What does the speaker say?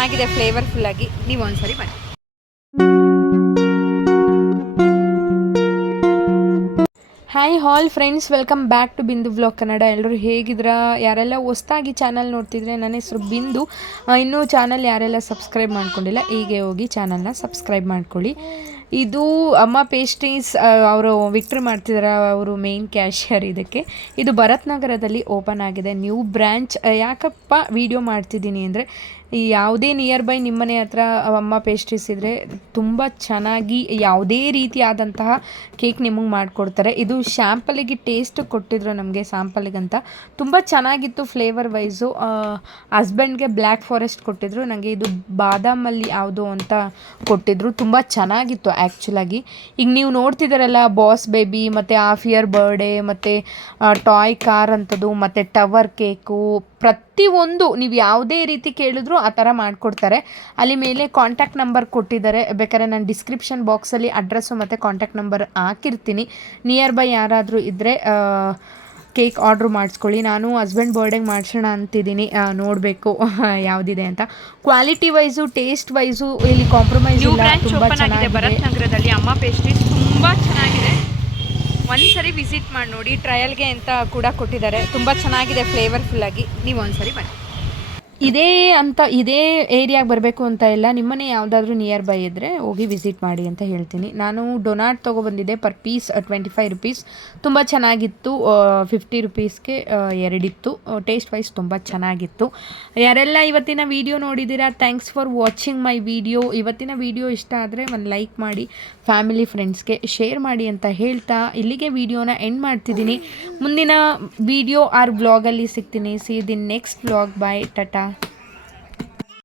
ಚೆನ್ನಾಗಿದೆ ಫ್ಲೇವರ್ಫುಲ್ಲಾಗಿ. ನೀವು ಒಂದ್ಸರಿ ಬನ್ನಿ. Hi all friends, welcome back to Bindu vlog Kannada. ಎಲ್ಲರೂ ಹೇಗಿದ್ದೀರಾ? ಯಾರೆಲ್ಲ ಹೊಸ್ದಾಗಿ ಚಾನಲ್ ನೋಡ್ತಿದ್ರೆ, ನನ್ನ ಹೆಸರು ಬಿಂದು. ಇನ್ನೂ ಚಾನಲ್ ಯಾರೆಲ್ಲ ಸಬ್ಸ್ಕ್ರೈಬ್ ಮಾಡ್ಕೊಂಡಿಲ್ಲ, ಹೀಗೆ ಹೋಗಿ ಚಾನಲ್ನ ಸಬ್ಸ್ಕ್ರೈಬ್ ಮಾಡ್ಕೊಳ್ಳಿ. ಇದು ಅಮ್ಮ ಪೇಸ್ಟ್ರೀಸ್, ಅವರು ವಿಕ್ಟ್ರಿ ಮಾಡ್ತಿದ್ದಾರೆ, ಅವರು ಮೇನ್ ಕ್ಯಾಶಿಯರ್ ಇದಕ್ಕೆ. ಇದು ಭರತ್ ನಗರದಲ್ಲಿ ಓಪನ್ ಆಗಿದೆ, ನ್ಯೂ ಬ್ರ್ಯಾಂಚ್. ಯಾಕಪ್ಪ ವಿಡಿಯೋ ಮಾಡ್ತಿದ್ದೀನಿ ಅಂದರೆ, ಈ ಯಾವುದೇ ನಿಯರ್ ಬೈ ನಿಮ್ಮನೆ ಹತ್ರ ಅಮ್ಮ ಪೇಸ್ಟ್ರೀಸ್ ಇದ್ದರೆ ತುಂಬ ಚೆನ್ನಾಗಿ ಯಾವುದೇ ರೀತಿಯಾದಂತಹ ಕೇಕ್ ನಿಮಗೆ ಮಾಡಿಕೊಡ್ತಾರೆ. ಇದು ಶ್ಯಾಂಪಲಿಗೆ ಟೇಸ್ಟ್ ಕೊಟ್ಟಿದ್ರು ನಮಗೆ, ಸ್ಯಾಂಪಲಿಗಂತ ತುಂಬ ಚೆನ್ನಾಗಿತ್ತು ಫ್ಲೇವರ್ ವೈಸು. ಹಸ್ಬೆಂಡ್ಗೆ ಬ್ಲ್ಯಾಕ್ ಫಾರೆಸ್ಟ್ ಕೊಟ್ಟಿದ್ರು, ನನಗೆ ಇದು ಬಾದಾಮಲ್ಲಿ ಯಾವುದು ಅಂತ ಕೊಟ್ಟಿದ್ರು. ತುಂಬ ಚೆನ್ನಾಗಿತ್ತು ಆ್ಯಕ್ಚುಲಾಗಿ. ಈಗ ನೀವು ನೋಡ್ತಿದ್ದಾರಲ್ಲ, ಬಾಸ್ ಬೇಬಿ ಮತ್ತು ಹಾಫ್ ಇಯರ್ ಬರ್ಡೇ ಮತ್ತು ಟಾಯ್ ಕಾರ್ ಅಂಥದ್ದು ಮತ್ತು ಟವರ್ ಕೇಕು, ಪ್ರತಿಯೊಂದು ನೀವು ಯಾವುದೇ ರೀತಿ ಕೇಳಿದ್ರು ಆ ಥರ ಮಾಡಿಕೊಡ್ತಾರೆ. ಅಲ್ಲಿ ಮೇಲೆ ಕಾಂಟ್ಯಾಕ್ಟ್ ನಂಬರ್ ಕೊಟ್ಟಿದ್ದಾರೆ, ಬೇಕಾದ್ರೆ ನಾನು ಡಿಸ್ಕ್ರಿಪ್ಷನ್ ಬಾಕ್ಸಲ್ಲಿ ಅಡ್ರೆಸ್ಸು ಮತ್ತು ಕಾಂಟ್ಯಾಕ್ಟ್ ನಂಬರ್ ಹಾಕಿರ್ತೀನಿ. ನಿಯರ್ ಬೈ ಯಾರಾದರೂ ಇದ್ದರೆ ಕೇಕ್ ಆರ್ಡ್ರ್ ಮಾಡಿಸ್ಕೊಳ್ಳಿ. ನಾನು ಹಸ್ಬೆಂಡ್ ಬರ್ಡೇಗೆ ಮಾಡಿಸೋಣ ಅಂತಿದ್ದೀನಿ, ನೋಡಬೇಕು ಯಾವುದಿದೆ ಅಂತ. ಕ್ವಾಲಿಟಿ ವೈಸು, ಟೇಸ್ಟ್ ವೈಸು ಇಲ್ಲಿ ಕಾಂಪ್ರಮೈಸ್ ಇಲ್ಲ. ತುಂಬ ಚೆನ್ನಾಗಿದೆ. ಭರತ್ ನಗರದಲ್ಲಿ ಅಮ್ಮ ಪೇಸ್ಟ್ರೀಸ್ ತುಂಬ ಚೆನ್ನಾಗಿದೆ. ಒಂದ್ಸರಿ ವಿಸಿಟ್ ಮಾಡಿ ನೋಡಿ. ಟ್ರಯಲ್ಗೆ ಅಂತ ಕೂಡ ಕೊಟ್ಟಿದ್ದಾರೆ, ತುಂಬ ಚೆನ್ನಾಗಿದೆ ಫ್ಲೇವರ್ಫುಲ್ಲಾಗಿ. ನೀವು ಒಂದ್ಸರಿ ಬನ್ನಿ. ಇದೇ ಏರಿಯಾಗೆ ಬರಬೇಕು ಅಂತ ಇಲ್ಲ, ನಿಮ್ಮನೆ ಯಾವುದಾದ್ರೂ ನಿಯರ್ ಬೈ ಇದ್ದರೆ ಹೋಗಿ ವಿಸಿಟ್ ಮಾಡಿ ಅಂತ ಹೇಳ್ತೀನಿ. ನಾನು ಡೊನಾಟ್ ತೊಗೊಬಂದಿದ್ದೆ, ಪರ್ ಪೀಸ್ 25 ರುಪೀಸ್. ತುಂಬ ಚೆನ್ನಾಗಿತ್ತು. 50 ರುಪೀಸ್ಗೆ ಎರಡಿತ್ತು. ಟೇಸ್ಟ್ ವೈಸ್ ತುಂಬ ಚೆನ್ನಾಗಿತ್ತು. ಯಾರೆಲ್ಲ ಇವತ್ತಿನ ವೀಡಿಯೋ ನೋಡಿದ್ದೀರಾ, thanks for watching my video. ಇವತ್ತಿನ ವಿಡಿಯೋ ಇಷ್ಟ ಆದರೆ ಒಂದು ಲೈಕ್ ಮಾಡಿ, ಫ್ಯಾಮಿಲಿ ಫ್ರೆಂಡ್ಸ್ಗೆ ಶೇರ್ ಮಾಡಿ ಅಂತ ಹೇಳ್ತಾ ಇಲ್ಲಿಗೆ ವಿಡಿಯೋನ ಎಂಡ್ ಮಾಡ್ತಿದ್ದೀನಿ. ಮುಂದಿನ ವಿಡಿಯೋ ಆರ್ ವ್ಲಾಗಲ್ಲಿ ಸಿಗ್ತೀನಿ. See the next vlog. Bye, Tata.